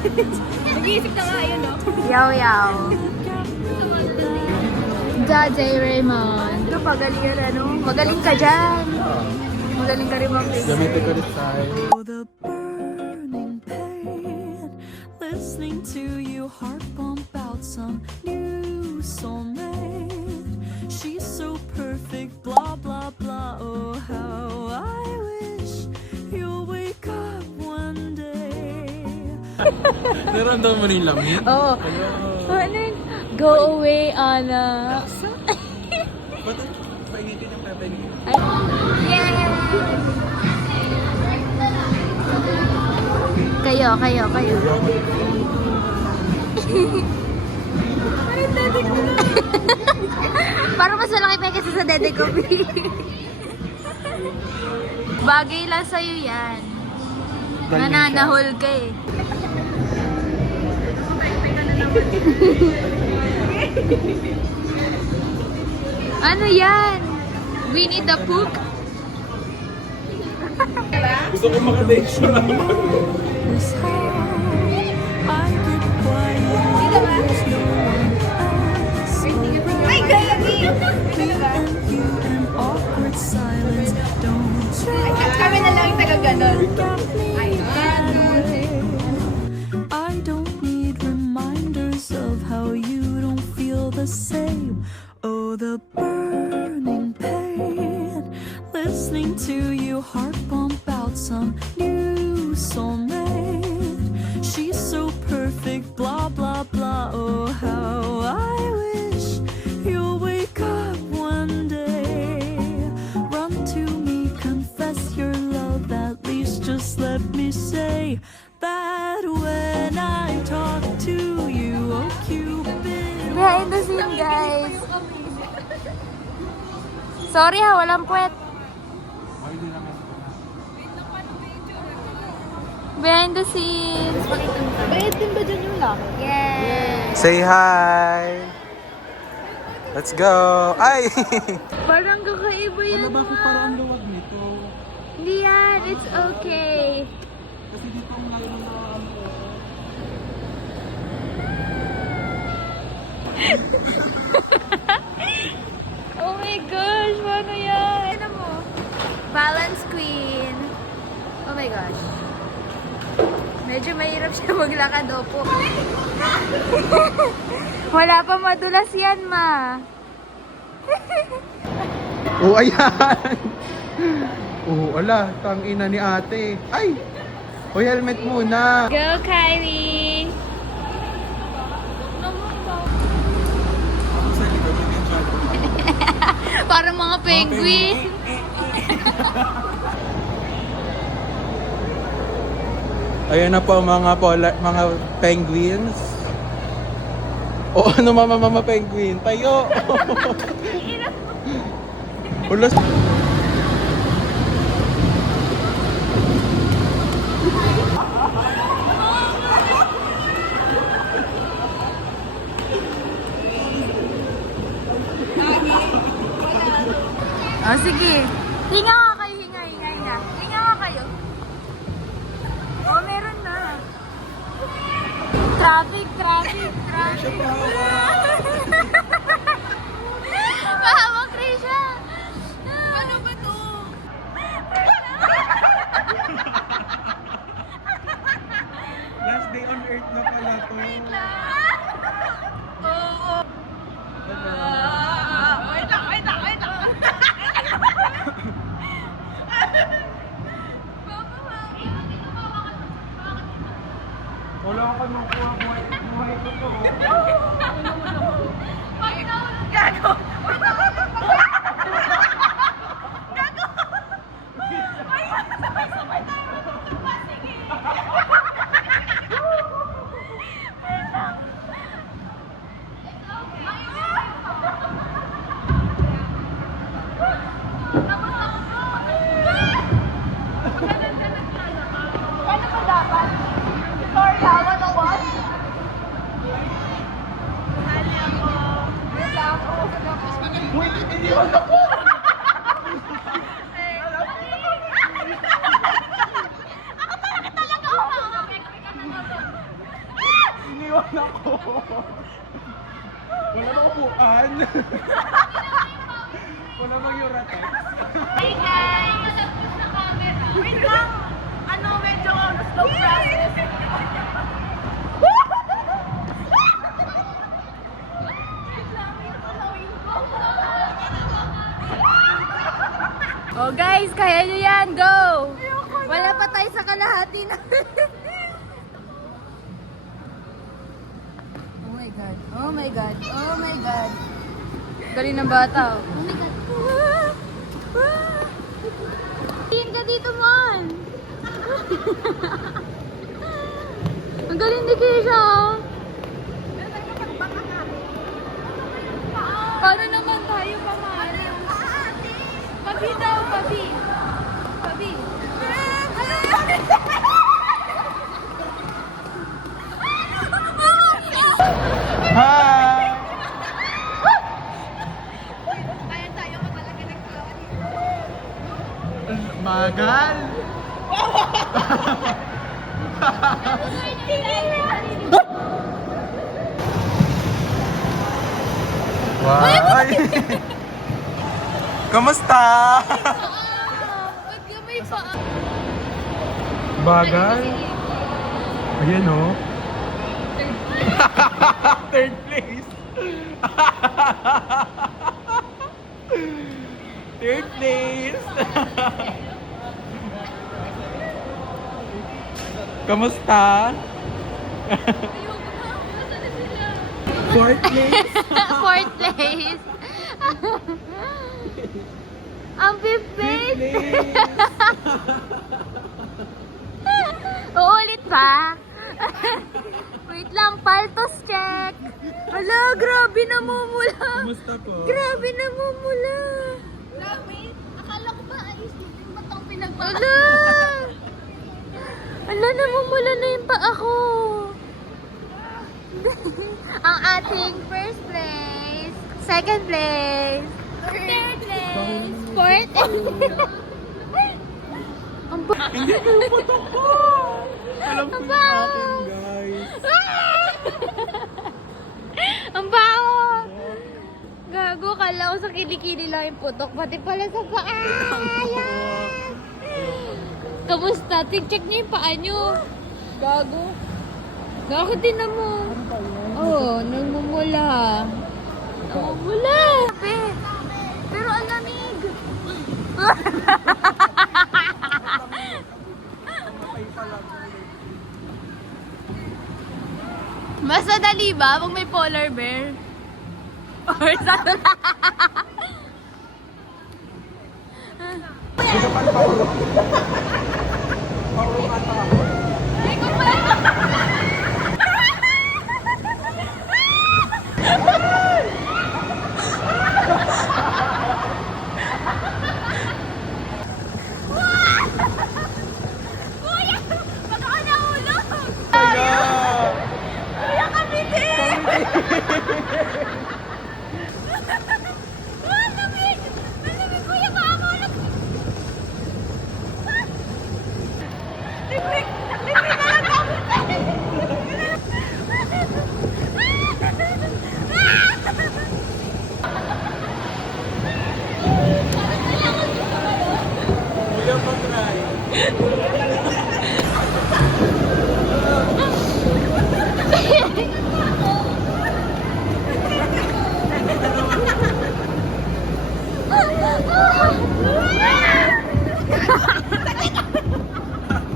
Nag-iisip na nga, ayun, no? Yaw. J. Raymond. Ito, pagalingan, ano? Magaling ka dyan. Magaling ka rin, Ma'am. Gamitin ko rin tayo. The burning pain, listening to you heart pump out some new soulmate. She's so perfect, blah blah blah. Oh, how I wish you'll wake up one day. Naramdaman mo rin langit? Oo. Ano yun? Go away, Anna. Ba't painitin yung pepengin? Kayo. Parang mas malaki pa kasi sa dede ko, B. Bagay lang sa'yo yan. Nananahol ka eh. Ano yan? Winnie the Pooh? Gusto ko maka-date naman. This how I get quiet. There's no one else Ay, gagi! and you in awkward silence. Don't try. At kami na lang yung taga-ganon. I don't need reminders of how you don't feel the same. Oh, the burning pain, listening to you heart pump out some new soulmate. She's so perfect, blah blah blah. Oh, how I wish you'll wake up one day. Run to me, confess your love. At least just let me say that when I talk to you, oh Cupid. Behind the scene, guys. Sorry ha, walang puwet. Behind the scenes. Bayad din ba dyan yung lang? Yes. Say hi! Let's go! Ay! Parang kakaiba yan, Ano bakit Ma. parang ang luwag nito? Hindi yan, it's okay. Kasi dito ang ngayon na ano. Oh my gosh, paano yan? Ano mo? Balance queen. Oh my gosh. Medyo mahirap siya maglakad, opo. Wala pa madulas yan, Ma. Oh, ayan! Oh, ala, tangina ni ate. Ay! Hoy, helmet muna! Go, Kylie! Parang mga penguin. Ayan na po mga penguins. O ano mama penguin? Tayo! Ulos! Oh, sige. Hinga nga kayo, hinga. Hinga nga kayo. Oh, meron na. Traffic. Mahawak, Krisha. Ano ba to? Last day on earth na pala to. Wait lang. Wala ka nang kuha buhay ko to. Gago! Sabay-sabay tayo magtutugma. Sige. Paano ba dapat? Tutorial 101? Hali ako. Wait lang. Wait, hindi mo na po! Oh guys, kaya nyo yan. Go! Wala pa tayo sa kalahati na. Oh my God. Oh my God. Oh my God. Galing ng bata. Oh my God. Tingin ka dito, man. Ang galing ni Keisha, oh. Paano naman tayo pamali? Pabi daw, pabi. Pabi. Hi! Magal! Wow! Ay! Kamusta? Ba't ka may paa? Bagal? Ayan o. Third place. Third place. Kamusta? Fourth place. Fourth place. Ang fifth place. Uulit pa. Wait lang, paltos check. Hala, grabe namumula. Kamusta po? Grabe namumula. Grabe. Akala ko ba ayos dito yung batang pinagbago? Hala. Hala, namumula na yung paa ko. Ang ating first place, second place, third place, fourth. Ang ba- Hindi ko putok ko. Alam ko yung Aba! akin, guys. Ang baho! Gago, kala ko sa kilikili lang yung putok, pati pala sa paa. Ayan! Kamusta? Check niyo yung paa niyo. Gago. Gago din na mo. Oo, nagmumula. Namumula. Pero ang lamig. Mas madali ba pag may polar bear? Or sa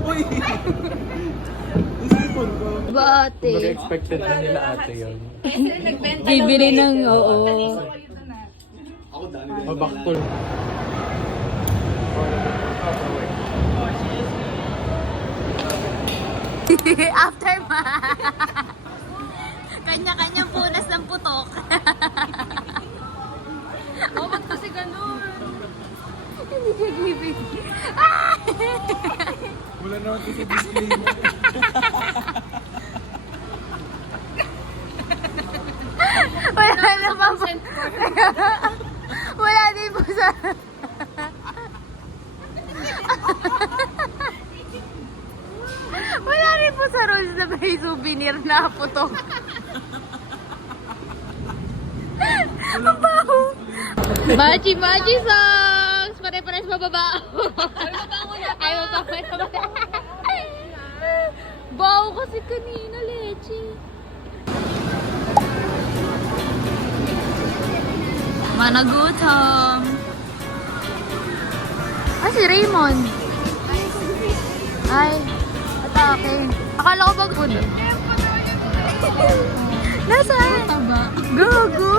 Uy! Ang sipon ko. Bate. Expected na nila ate yun. Bibili ng oo. Mabaktul. After ma. Kanya-kanyang punas ng putok. Oh, ba't kasi ganun? Hindi siya gibig. Wala naman kasi disclaimer. Wala naman po. Wala din po sa... Wala rin po sa rules na may souvenir na putok. Ang baho. Machi-machi songs! Pare-pares mababaho. Ay, mababaho. Baho kasi kanina, leche. Managutom. Ah, si Raymond. Ay, atake. Akala ko ba good? Nasaan? Gago.